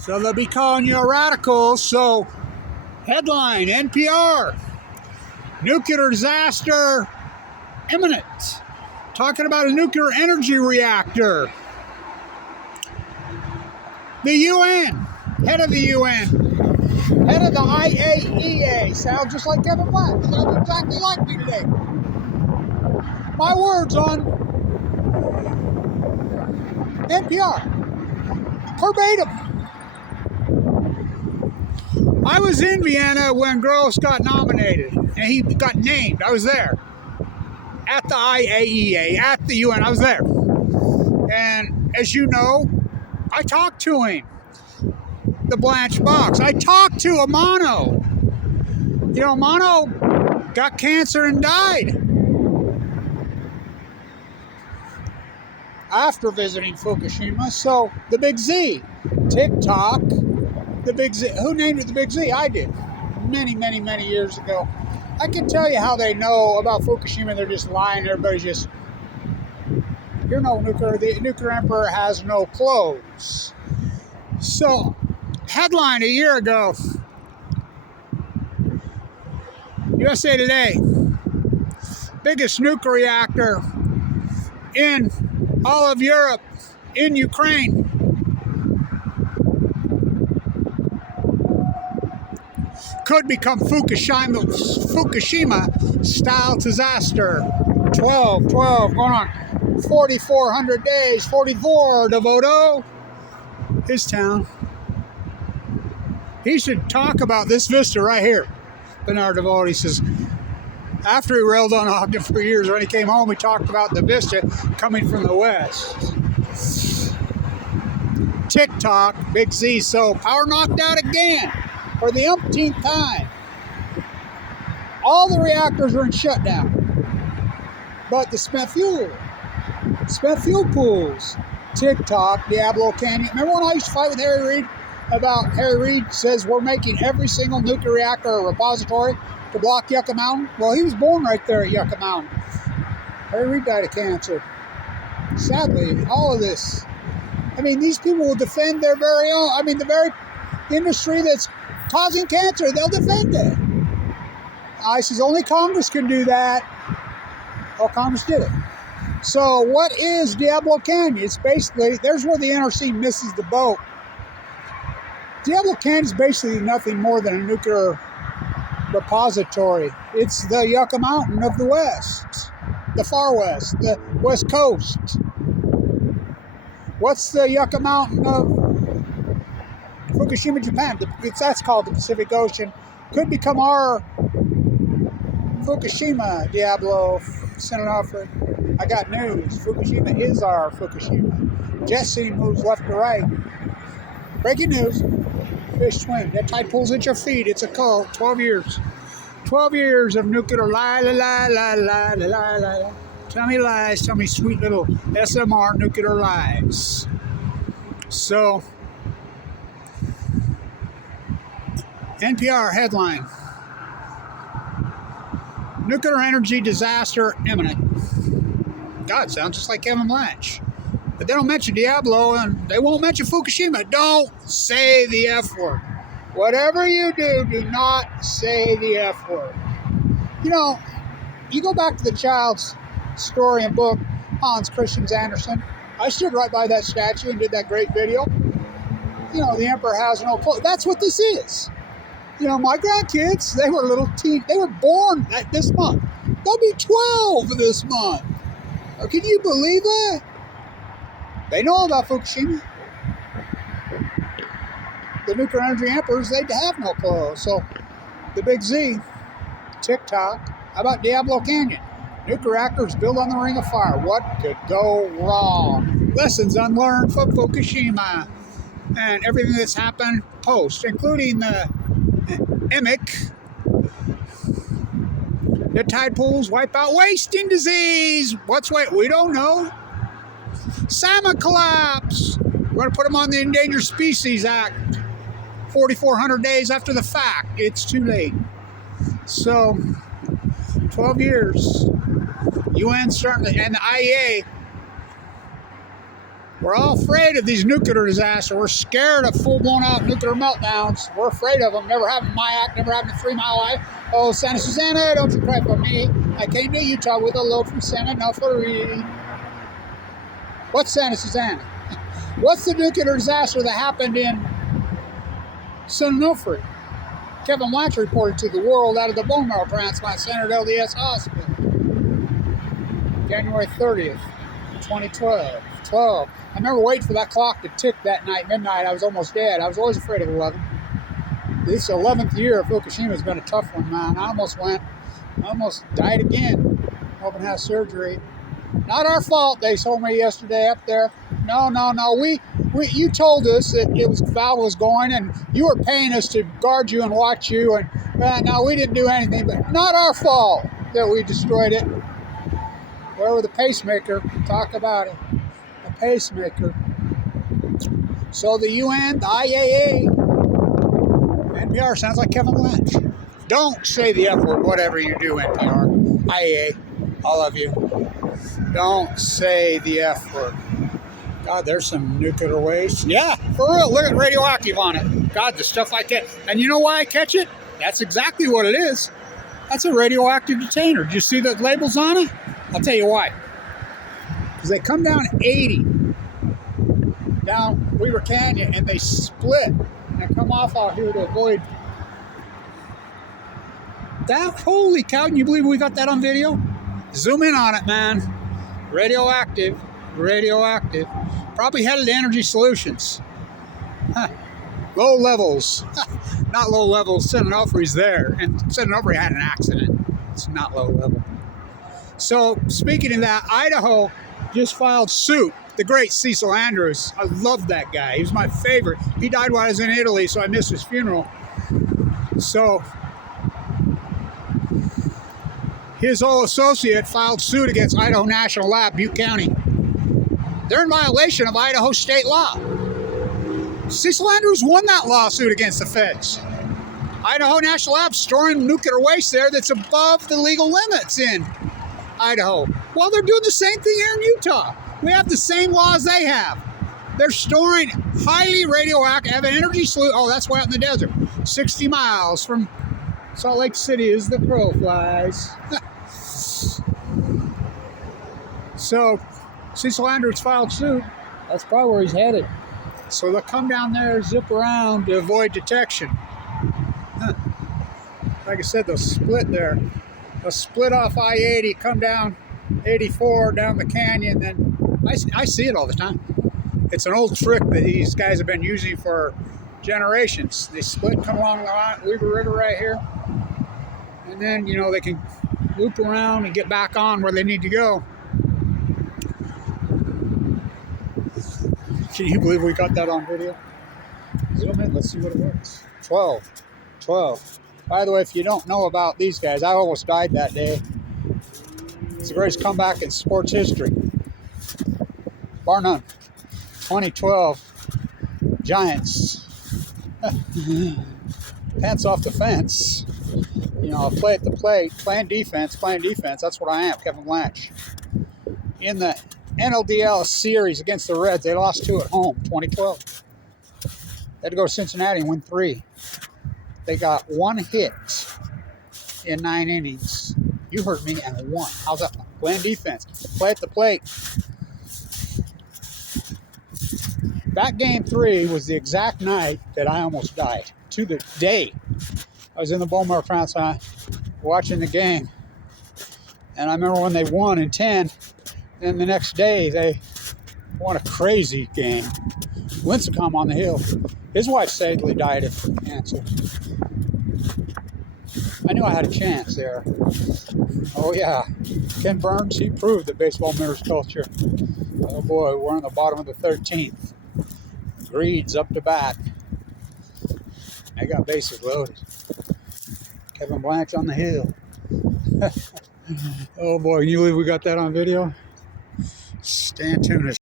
So they'll be calling you a radical. So, headline, NPR, nuclear disaster imminent. Talking about a nuclear energy reactor. The UN, head of the UN, head of the IAEA, sounds just like Kevin Black, sounds exactly like me today. My words on NPR, verbatim. I was in Vienna when Gross got nominated, and he got named. I was there. At the IAEA, at the UN, I was there. And as you know, I talked to him. The Blanche Box. I talked to Amano. You know, Amano got cancer and died after visiting Fukushima. So, the Big Z, TikTok, the Big Z. Who named it the Big Z? I did. Many, many, many years ago. I can tell you how they know about Fukushima. They're just lying. Everybody's just, you're no nuclear. The nuclear emperor has no clothes. So, headline a year ago, USA Today, biggest nuclear reactor in all of Europe, in Ukraine. Could become Fukushima style disaster. 12, going on 4,400 days, 44, Devoto, his town. He should talk about this vista right here. Bernard Devoto, he says, after he railed on Ogden for years, when he came home, he talked about the vista coming from the west. TikTok, Big Z, so power knocked out again. For the umpteenth time. All the reactors are in shutdown. But the spent fuel pools, TikTok, Diablo Canyon. Remember when I used to fight with Harry Reid about Harry Reid says we're making every single nuclear reactor a repository to block Yucca Mountain? Well, he was born right there at Yucca Mountain. Harry Reid died of cancer. Sadly, all of this. I mean, these people will defend their very own, the very industry that's causing cancer, they'll defend it. I says only Congress can do that. Well, Congress did it. So what is Diablo Canyon? It's basically, there's where the NRC misses the boat. Diablo Canyon is basically nothing more than a nuclear repository. It's the Yucca Mountain of the West, the far west, the West Coast. What's the Yucca Mountain of Fukushima, Japan? That's called the Pacific Ocean. Could become our Fukushima, Diablo, sent it off. I got news. Fukushima is our Fukushima. Jet stream moves left to right. Breaking news. Fish swim. That tide pulls at your feet. It's a call. 12 years. 12 years of nuclear lie. Tell me lies. Tell me sweet little SMR nuclear lies. So, NPR headline, nuclear energy disaster imminent. God, sounds just like Kevin Blanche. But they don't mention Diablo and they won't mention Fukushima. Don't say the F word. Whatever you do, do not say the F word. You know, you go back to the child's story and book, Hans Christian Andersen. I stood right by that statue and did that great video. You know, the emperor has no clothes. That's what this is. You know, my grandkids, they were little teen. They were born this month. They'll be 12 this month. Can you believe that? They know about Fukushima. The nuclear energy emperors, they have no clothes. So, the Big Z, TikTok, how about Diablo Canyon? Nuclear reactors built on the Ring of Fire. What could go wrong? Lessons unlearned from Fukushima and everything that's happened post, including the Imminent. The tide pools wipe out wasting disease. What's wait? We don't know. Salmon collapse. We're going to put them on the Endangered Species Act. 4,400 days after the fact. It's too late. So, 12 years. UN starting to, and the IAEA We're all afraid of these nuclear disasters. We're scared of full-blown out nuclear meltdowns. We're afraid of them. Never happened in my act, never happened in 3 Mile Eye. Oh, Santa Susana, don't you cry for me. I came to Utah with a load from Santa Nofri. What's Santa Susana? What's the nuclear disaster that happened in Santa Nofri? Kevin Blanch reported to the world out of the bone marrow transplant center at LDS Hospital. January 30th, 2012. I remember waiting for that clock to tick that night, midnight. I was almost dead. I was always afraid of 11. This 11th year of Fukushima has been a tough one, man. I almost died again. Hoping to have surgery. Not our fault, they told me yesterday up there. No. You told us that valve was going, and you were paying us to guard you and watch you. And no, we didn't do anything, but not our fault that we destroyed it. Where were the pacemaker? Talk about it. The pacemaker. So the UN, the IAEA, NPR sounds like Kevin Blanch. Don't say the F word, whatever you do, NPR, IAEA, all of you. Don't say the F word. God, there's some nuclear waste. Yeah, for real. Look at radioactive on it. God, the stuff I catch. And you know why I catch it? That's exactly what it is. That's a radioactive detainer. Did you see the labels on it? I'll tell you why. Because they come down 80 down Weaver Canyon, and they split and come off out here to avoid that. Holy cow, can you believe we got that on video? Zoom in on it, man. Radioactive. Probably headed to Energy Solutions. Low levels. Not low levels. Santa Onofre's there. And Santa Onofre had an accident. It's not low level. So, speaking of that, Idaho just filed suit. The great Cecil Andrews. I love that guy. He was my favorite. He died while I was in Italy, so I missed his funeral. So, his old associate filed suit against Idaho National Lab, Butte County. They're in violation of Idaho state law. Cecil Andrews won that lawsuit against the feds. Idaho National Lab storing nuclear waste there that's above the legal limits in Idaho. Well, they're doing the same thing here in Utah. We have the same laws they have. They're storing highly radioactive energy solution. Oh, that's way out in the desert. 60 miles from Salt Lake City as the crow flies. So, Cecil Andrews filed suit. That's probably where he's headed. So they'll come down there, zip around to avoid detection. Like I said, they'll split there. They'll split off I-80, come down 84, down the canyon. Then I see it all the time. It's an old trick that these guys have been using for generations. They split, come along the Weaver River right here. And then, they can loop around and get back on where they need to go. Can you believe we got that on video? Zoom in, let's see what it was. 12. By the way, if you don't know about these guys, I almost died that day. It's the greatest comeback in sports history. Bar none. 2012 Giants. Pants off the fence. Play at the plate, playing defense. That's what I am, Kevin Blanch. In the NLDL series against the Reds, they lost 2 at home, 2012. They had to go to Cincinnati and win 3. They got 1 hit in 9 innings. You heard me, and 1. How's that? Playing defense. Play at the plate. That game 3 was the exact night that I almost died. To the day. I was in the bone marrow transplant watching the game. And I remember when they won in 10. Then the next day, they won a crazy game. Lincecum on the hill. His wife sadly died of cancer. I knew I had a chance there. Oh, yeah. Ken Burns, he proved that baseball mirrors culture. Oh, boy, we're on the bottom of the 13th. Greed's up to bat. I got bases loaded. Kevin Blanch on the hill. Oh, boy, can you believe we got that on video? Stay tuned.